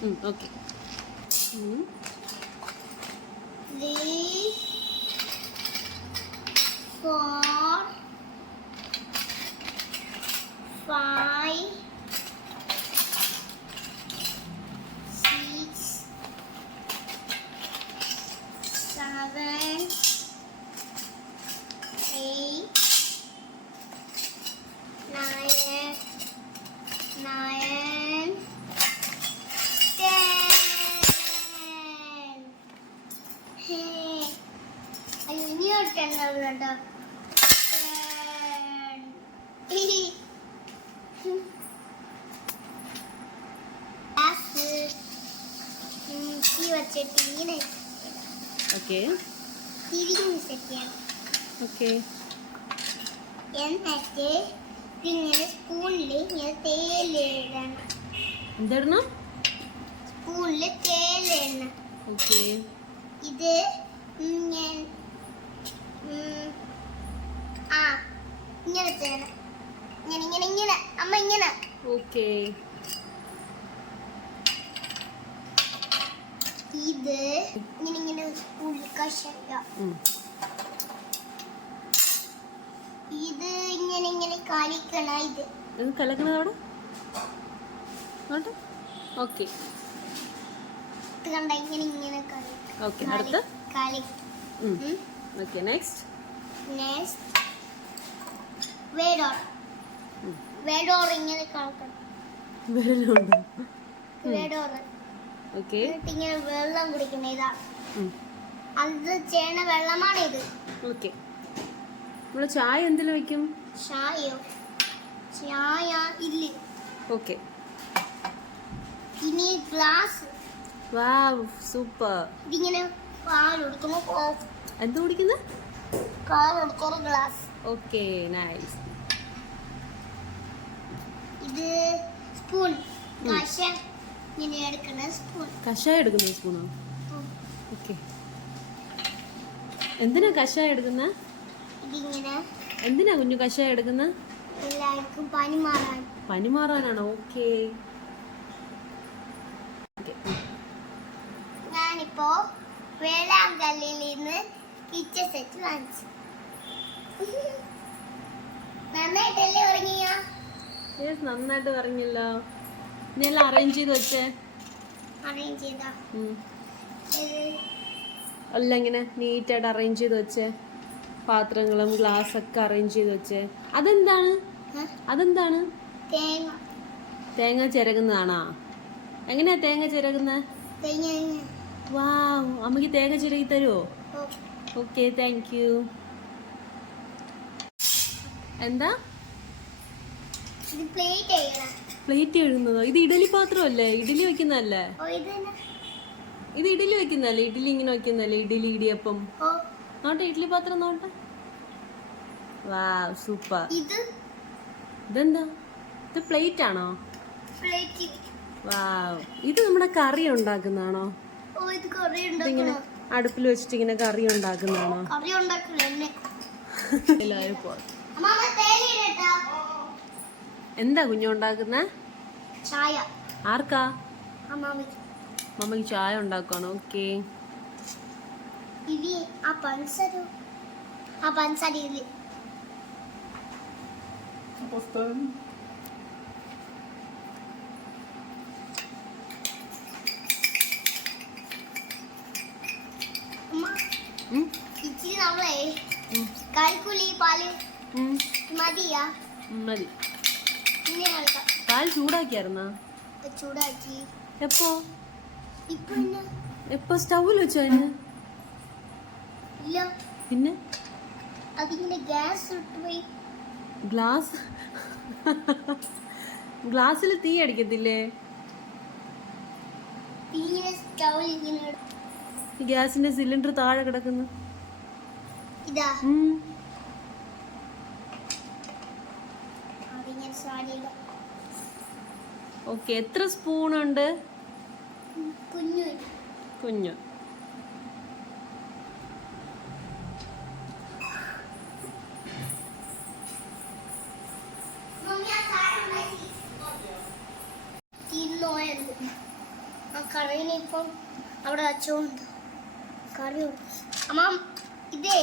Okay. 3, 4, 5, 6, 7, 8, 9, 10. Hey, I knew 10 കേട്ടോ. 10. വെച്ചിട്ട് ഇങ്ങനെ Okay. തിരിഞ്ഞ് സെറ്റ് ചെയ്യണം. Okay. എന്നിട്ട് ഇങ്ങനെ സ്പൂണിൽ ഇങ്ങനെ തേയിലിടണം. എന്തിടണം? സ്പൂണിൽ തേയിലിടണം. Okay. ഇത് ഇങ്ങനെ ഇങ്ങനെ ചെയ്യണം. ഇങ്ങനെ ഇങ്ങനെ ഇങ്ങനെ അമ്മ ഇങ്ങനെ. Okay. ഇത് ഇങ്ങനെ ഇങ്ങനെ സ്പൂണിൽ കഷായം. ഇത് ഇങ്ങനെ ഇങ്ങനെ കളിക്കണ ഇത് കലക്കണത് അവിടെ ഓക്കെ ഇത് കണ്ട ഇങ്ങനെ ഇങ്ങനെ കളിക്കും. ഓക്കെ അടുത്ത് കളി. ഓക്കെ നെക്സ്റ്റ് വേഡോർ ഇങ്ങനെ കളിക്കണം. വെള്ളമുണ്ടോ? വേഡോർ ഓക്കെ ഇങ്ങനെ വെള്ളം കുടിക്കുന്ന ഇതാ. അത് ചെയ്യണ വെള്ളമാണ് ഇത്. ഓക്കെ നമ്മൾ ചായ എന്തിൽ വെക്കും? ചായ ഇല്ല. ഓക്കെ ഇനി ഗ്ലാസ്. Wow super. ഇതിങ്ങനെ പാൽ കൊടുക്കുന്നു. എന്ത് കുടിക്കുന്ന? പാൽ കൊടുക്കുന്നു ഗ്ലാസ്. Okay nice. ഇത് സ്പൂൺ. കഷായം ഇങ്ങനെ എടുക്കുന്ന സ്പൂൺ. കഷായം എടുക്കുന്ന സ്പൂണോ? ഓക്കെ എന്തിനാ കഷായം എടുക്കുന്ന? ഇതിങ്ങനെ എന്തിനാ കുഞ്ഞു കഷായം എടുക്കുന്ന? എല്ലാവർക്കും പനി മാറാൻ. പനി മാറാനാണോ? ഓക്കെ ഞാനിപ്പോ വേളാങ്കല്ലിൽ നിന്ന് കിച്ചൺ സെറ്റ് വാങ്ങിച്ചു. നന്നായിട്ടല്ലേ ഉറങ്ങിയ? നന്നായിട്ട് പറഞ്ഞല്ലോ. ഇനി എല്ലാം അറേഞ്ച് ചെയ്ത് വെച്ചേ. അറേഞ്ച് ചെയ്താ എല്ലാം ഇങ്ങനെ നീറ്റായിട്ട് അറേഞ്ച് ചെയ്ത് വെച്ചേ. പാത്രങ്ങളും ഗ്ലാസ്സൊക്കെ അറേഞ്ച് ചെയ്ത് വെച്ചേ. അതെന്താണ്? തേങ്ങ. തേങ്ങ ചിരകുന്നതാണോ? എങ്ങനെയാ തേങ്ങ ചിരകുന്നത്? വാവ് അമ്മക്ക് തേങ്ങ ചിരകി തരുമോ? Okay thank you. എന്താ പ്ലേറ്റ് എഴുതുന്നതോ? ഇത് ഇഡലി പാത്രമല്ലേ? ഇഡലി വെക്കുന്നതല്ലേ? ഇത് ഇഡലി വെക്കുന്നല്ലേ? ഇഡലി ഇങ്ങനെ വെക്കുന്നല്ലേ? ഇഡലി ഇടിയപ്പം. നോട്ടെ ഇഡ്ഡലി പാത്രം നോട്ടെ. Wow super. ഇതെന്താ? ഇത് പ്ലേറ്റ് ആണോ? വാവ് ഇത് നമ്മുടെ കറി ഉണ്ടാക്കുന്നതാണോ? ഇതിങ്ങനെ അടുപ്പിൽ വെച്ചിട്ട് ഇങ്ങനെ കറി ഉണ്ടാക്കുന്നതാണോ? എന്താ കുഞ്ഞുണ്ടാക്കുന്ന? ചായ. ആർക്കാ? മമ്മക്ക് ചായ ഉണ്ടാക്കണം. ഓക്കെ ഇച്ചിരി നമ്മളെ കൈക്കുലി പാല് മതിയാ? മതി. പാൽ ചൂടാക്കിയായിരുന്നാ? ചൂടാക്കി. എപ്പോ? ഇപ്പൊ എപ്പോ സ്റ്റൗവിൽ വെച്ചോ? അതിന് ഇല്ല. പിന്നെ അതിങ്ങനെ ഗ്യാസ് ഇട്ടുപോയി. ഗ്ലാസ്സിൽ തീ അടിക്കത്തില്ലേ? ഗ്യാസിന്റെ സിലിണ്ടർ താഴെ കിടക്കുന്നു. ഇതാ ഓക്കെ എത്ര സ്പൂൺ ഉണ്ട്? കുഞ്ഞു. കറിയിലിപ്പം അവിടെ വെച്ചോണ്ട് കറി അമ്മ ഇതേ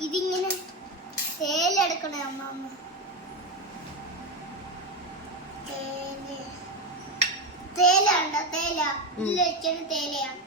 ഇതിങ്ങനെ തേലെടുക്കണേ അമ്മ തേല ഉണ്ടോ തേല ഇതിൽ വെച്ചത് തേലയാണ്